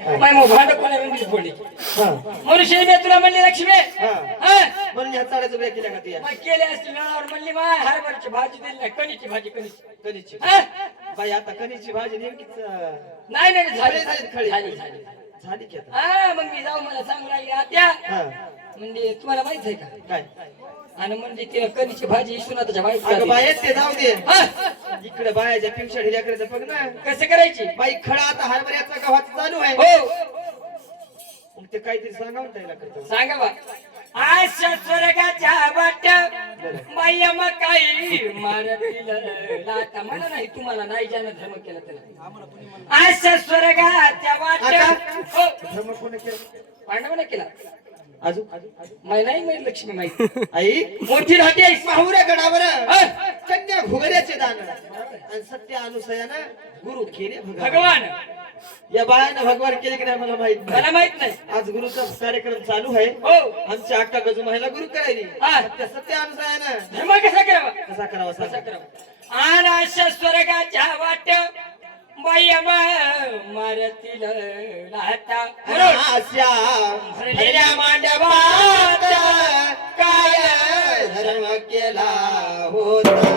माय मग भांड कोणा रंगीत फोडली मनुष्य तुला म्हणली लक्ष्मी म्हणून ह्या चाळ्याचं बिया केल्या का तिया मग केले असतील नळावर म्हणली माय हरभऱ्याची भाजी दिली नाही कणीची भाजी कणीची बाई आता कणीची भाजी नेमकीच नाही नाही झाली खळी झाली झाली झाली की आता हा मग मी जाऊ मला सांगू लागली आत्या म्हणजे तुम्हाला माहित आहे का काय आणि म्हणजे तिला कणीची भाजी सुनाताच्या अगं बाई बाई ते जाऊ दे इकडे बायाच्या पिवशा ढिल्याकडे बघ ना कसं करायची बाई खडा आता हरभऱ्याचा गव्हाचा चालू आहे हो मग ते काहीतरी सांगावं त्याला करतो सांगा बा आशा स्वर्गाच्या वाट्या बाई मग काही मारतील लाटा मला नाही तुम्हाला नाही ज्यानं धर्म केला त्याला आशा स्वर्गाच्या वाट्या हो धर्म कोण केलं पांडवाने केला अजून माय नाही माहित लक्ष्मी माहिती आई मोठी राहते आहेस पाहुऱ्या गडावर कन्या भुगऱ्याचे दान आणि सत्य अनुसयानं गुरु केले भगवान या बायानं भगवान केले की नाही मला माहित नाही मला माहित नाही आज गुरुचा कार्यक्रम चालू आहे हो आमची अक्का गजू महिला गुरु करायली सत्य अनुसयानं धर्म कसा करावा कसा करावा कसा सांगा करावा आन आशा स्वर्गाच्या वाट्या बाई मारतील लाटा आशा भरलेल्या मांडवात काय धर्म केला होता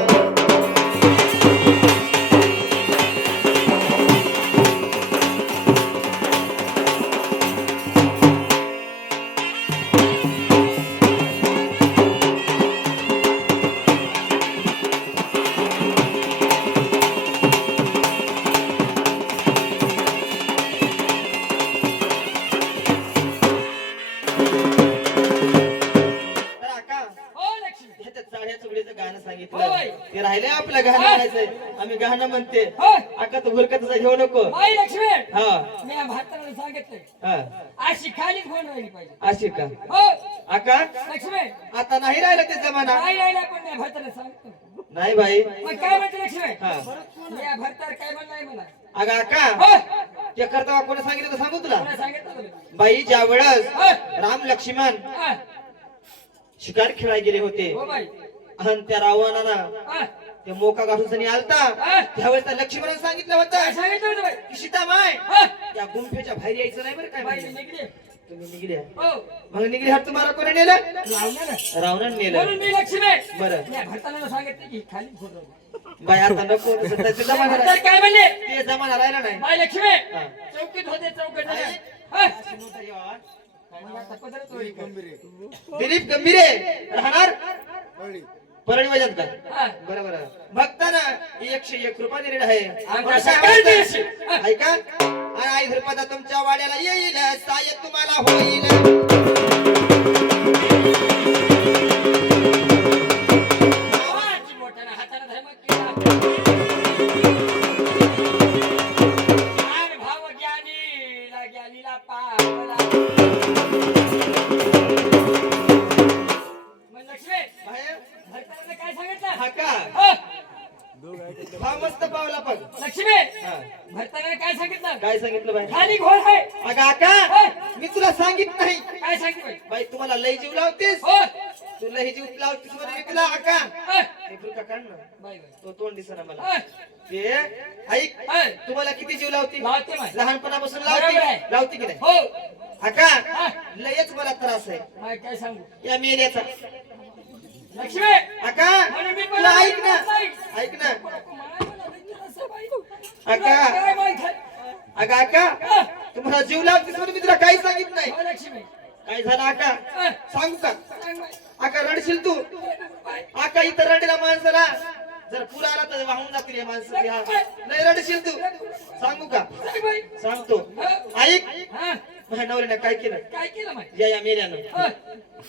ते राहिले आपलं गाणं म्हणायचंय आम्ही गाणं म्हणते अक्का तू भुरकतचा घेऊ नको बाई लक्ष्मी हा मी म्हाताऱ्याला सांगितलंय हा अशी खालीच फोन राहिली पाहिजे अशी का हो अक्का लक्ष्मी आता नाही राहिलं ते जमाना नाही राहिला पण मी म्हाताऱ्याला सांगतो नाही बाई मग काय म्हणते लक्ष्मी हा मी म्हातार काय म्हणणार मला अगं अक्का हो ते करता कोणी सांगितलं तर सांगू तुला कोणी सांगितलं तुला? बाई ज्या वेळेस हो. राम लक्ष्मण हा. शिकार खेळायला गेले होते हो बाई आणि त्या रावणानं हा. ते मोका गाठून आलता हा. त्यावेळेस त्या लक्ष्मणानं सांगितलं काय होतं सांगितलं होतं बाई की सीतामाय हा. त्या गुंफेच्या बाहेर यायचं नाही बरं काय बाई म्हणले. निघली तुम्ही निघल्या हो मग निघली हात तुम्हाला कोणी नेलं लावलं ना रावणानं म्हणून नेलं मी लक्ष्मी बरं मी म्हाताऱ्याला सांगितलं की खाली फोन राहिली बाई आता नको तसं त्याचं जमाना म्हातार राहिला- काय म्हणले ते जमाना राहिला नाही बाई लक्ष्मी हा. चौकीत होते चौकीत आई. हा. अशी नोटारी वा. मग आता पदरच वळी कर. दिलीप गंभीरे राहणार परळी वजन का हा. बरोबर भक्ताना 101 रुपया दिलेला आहे आमच्या म्हणून सकाळी काय दिवशी. म्हणतात? ऐका आणि आई धृपदा तुमच्या वाड्याला येईल साय तुम्हाला होईल आवाज मोठ्यानं हातानं धर्म केला. ज्ञान भाव ज्ञानीला ज्ञानीला पावला. मग लक्ष्मी बाहेर भक्तानं काय सांगितलं हा का हो. हा मस्त पावला पण लक्ष्मी हा. भक्तानं काय सांगितलं काय सांगितलं बाई खाली घोड आहे अगं आका मी तुला सांगित नाही काय सांगितलं बाई? बाई तुम्हाला लई जीव लावतीस हो तू लई जीव लावतीस मध्ये मी तुला आका हा. ते फुलका काढ ना बाई बाई तो तोंड दिसना मला हा. ते ऐक हा. तुम्हाला किती जीव लावती लावते बाई. लहानपणापासून बरोबर आहे. लावती की नाही हो आका हा. लयच मला त्रास आहे बाई काय सांगू या मेल्याचा लक्ष्मी आका म्हणून मी तुला ऐक ना नाही. ऐक ना अक्का अगं आका तुम्हाला जीव लावतीस म्हणून मी तुला काही सांगित नाही लक्ष्मी काय झालं आका सांगू का सांग बाई. आका रडशील तू आका इथं रडलेल्या माणसाला जर पूर आला तर वाहून जातील या माणसं नाही रडशील तू सांगू का सांग बाई. सांगतो ऐक हा. माझ्या नवऱ्यानं काय केलं काय केलं माहिती या मेल्यानं हा.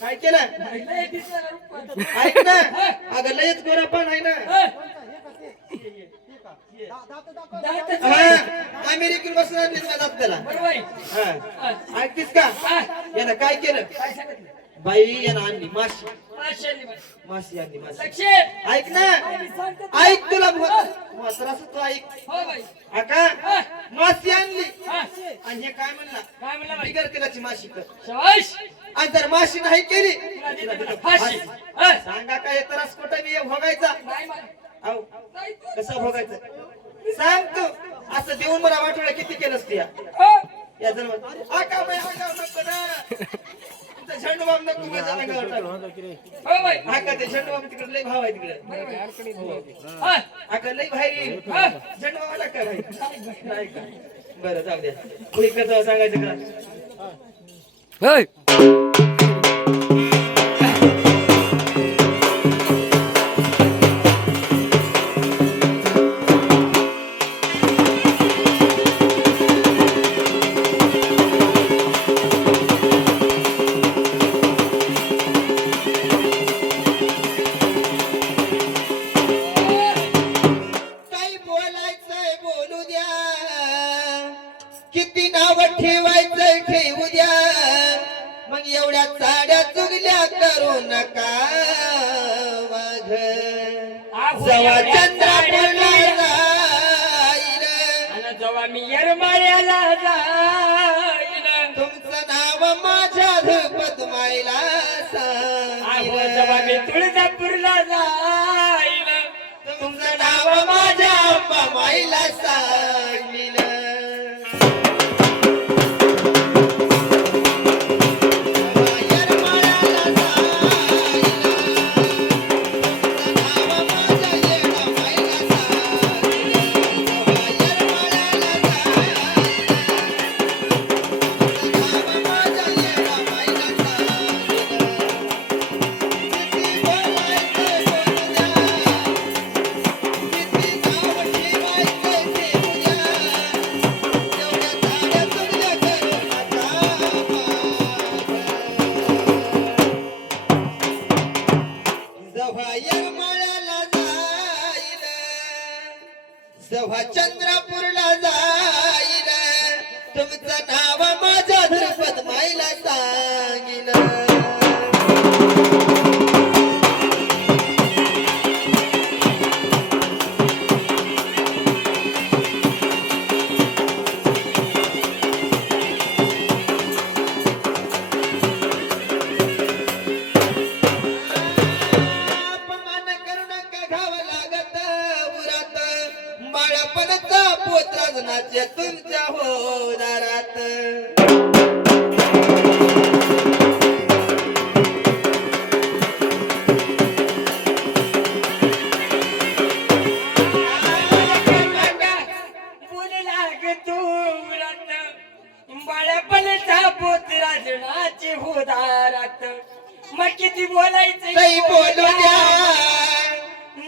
काय केलं लय दिसणार रूप. ऐक ना अगं लयच गोरा पण आहे ना हा. दात- हा अमेरिकेत बसून आणली तुला जात त्याला बरोबर आहे. हा ऐकतीस का हा. यानं काय केलं काय सांगितलं बाई यानं आणली माशी माशी आणली बाई. माशी आणली माशी लक्ष्मी ऐक ना आई सांगते. ऐक तुला त्रास तू ऐक हो बाई आका हा. माशी आणली हा. आणि हे काय म्हणला काय म्हणला बाई बिगर तेलाची माशी कर शबाश आणि जर माशी नाही केली तुला देते तुला तुला देतो फाशी. फाशी. हा. सांगा काय त्रास कुठं मी भोगायचा नाही मला. अहो नाही तू. कसं भोगायचं सांग तू असं देऊन मला वाटवलं किती केलंस तुया हो. या जर आका बाई आका नको ना तुमचा झेंडू बाम नको माझ्या अंगावर टाकू. हो बाई आका ते झेंडू बाम तिकडे लय भाव आहे तिकडे हा, आका लय भाई झेंडू बामाला काय भाई नाही का बरं जाऊ द्या पुढे कसं सांगायचं का होय. काही बोलायचंय बोलू द्या किती नाव ठेवायचंय ठेवू द्या मग एवढ्या साड्या चुगल्या करू नका वाघ जवा चंद्रपूरला जाईल आणि जेव्हा मी येरमाळ्याला जाईन तुमचं नाव माझ्या पद्माईला अहो जेव्हा मी तुळजापूरला जाईन तुमचं नाव माझ्या माईला सांगितलं जेव्हा चंद्रपूरला जाईल तुमचं नाव माझ्या पद्माईला सांगितलं अपमान करू नका घाव लागत उरात बाळपणचा पोत्राज नाचे तुमच्या होदारात बाळपणचा पोतराजनाची होदारात मग किती बोलायचं काही बोलू द्या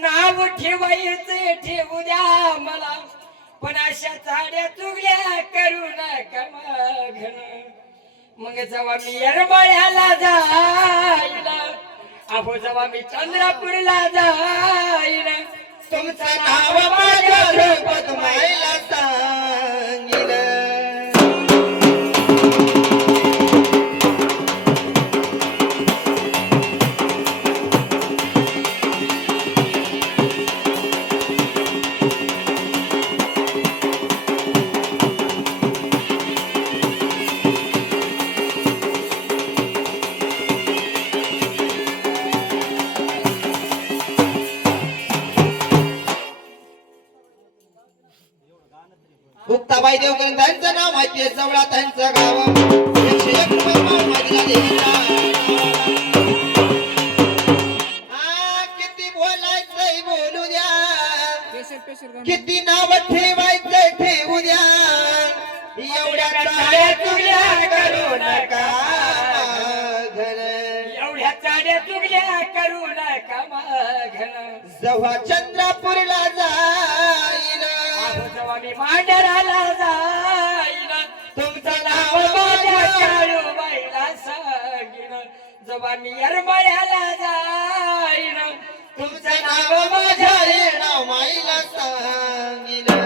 नाव ठेवायचे ठेवू द्या मला पण अशा साड्या चुगल्या करू नका मागण मग जेव्हा मी येरमाळ्याला जाईल अहो जेव्हा मी चंद्रपूरला जाईल तुमचं नाव माझ्या पद्माईला सांगितलं मुक्ताबाई देवकर त्यांचं नाव माहिती आहे जवळा त्यांचं गाव 101 रुपये माल माझ्या देवीला किती बोलायचंय बोलू द्या किती नाव ठेवायचंय ठेवू द्या एवढ्या चाड्या चुगल्या करू नका घन एवढ्या चाड्या चुगल्या करू नका मागण जेव्हा चंद्रपूरला जाईल जेव्हा मी मांडराला जाईन तुमचं नाव नाव माझ्या माझ्या काळूबाईला सांगीन जेव्हा मी येरमाळ्याला जाईन तुमचं नाव माझ्या येणा माईला सांगितलं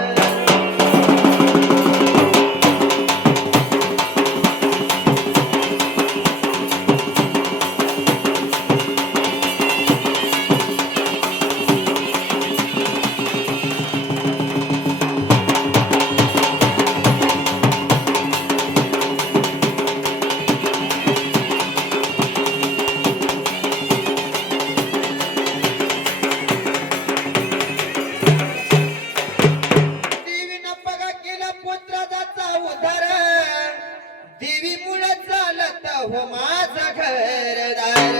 देवी मुळे चालत हो माझं घरदार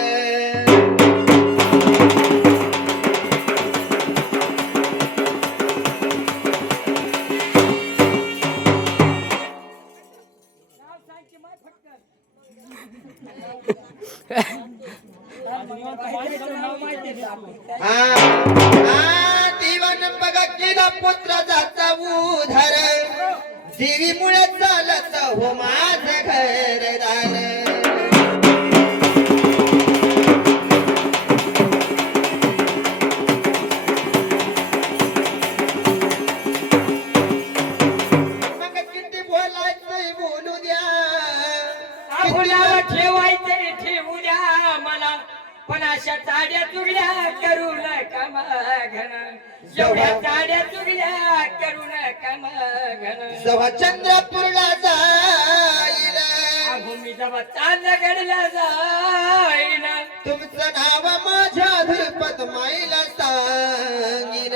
देवान बघा केला पुत्र जाचा उधार देवी मुळे चालत हो माझं घरदार मग किती बोलायचंय बोलू द्या आहुला ठेवायचे ठेवू द्या मला पण अशा चाड्या चुगल्या करू नका मागण एवढ्या चाड्या चुगल्या करू नका मागण जेव्हा चंद्रपूरला जाईल अहो मी जेव्हा चांदगडला जाईन तुमचं नाव माझ्या धुरपत माईला सांगीन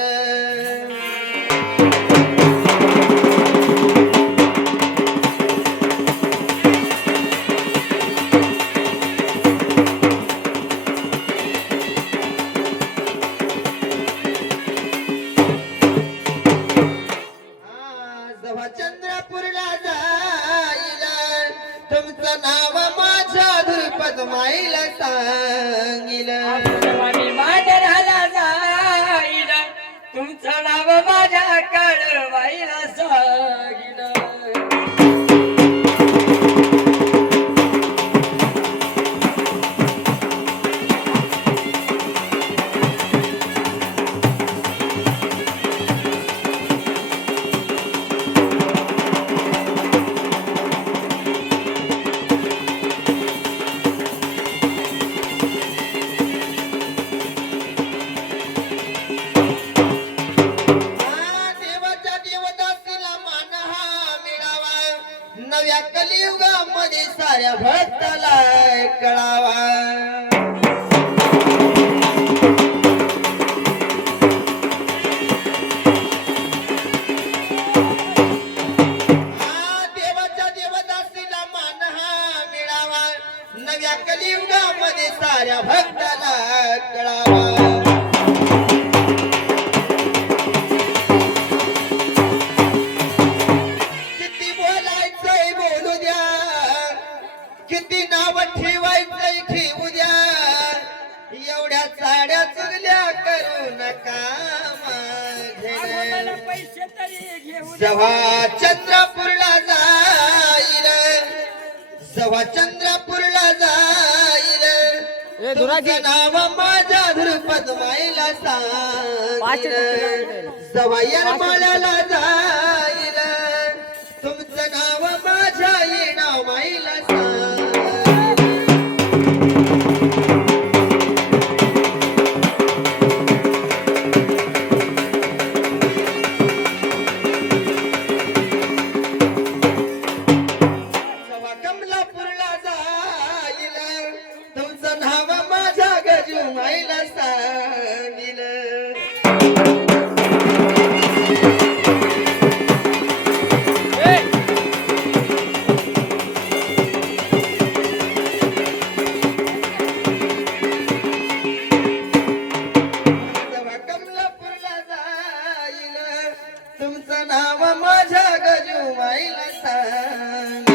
जेव्हा चंद्रपूरला जाईल तुमचं नाव माझ्या धुरपत माईला सांगील जेव्हा मी मांडराला जाईन तुमचं नाव माझ्या कळवाईला सांगीन देवाच्या देवदासीला मान हा मिळावा नव्या कलियुगामध्ये साऱ्या भक्ताला कळावा देवाच्या देवदासीला मान हा मिळावा नव्या कलियुगामध्ये साऱ्या भक्ताला कळावा किती बोलायचंय बोलू द्या किती नाव ठेवायचंय ठेवू द्या एवढ्या साड्या चुगल्या करू नका माझ्या पैसे तरी घेऊ जेव्हा चंद्रपूरला जाईल जेव्हा चंद्रपूरला जाईल तुमचं नाव माझ्या धुरपद माईला सांगीन जेव्हा येरमाळ्याला जाईल तुमचं नाव माझ्या येणा माईला सांगीन जेव्हा कमलापूरला जाईल तुमचं नाव माझ्या गजू माईला सांगीन जेव्हा कमलापूरला जाईल तुमचं नाव माझ्या गजू माईला सांगीन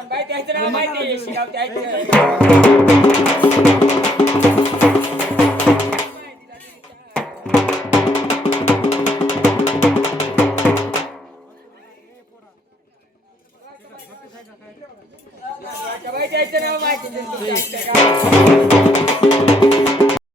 बाई त्याचं नाव माहिती आहे शिगाव त्याचं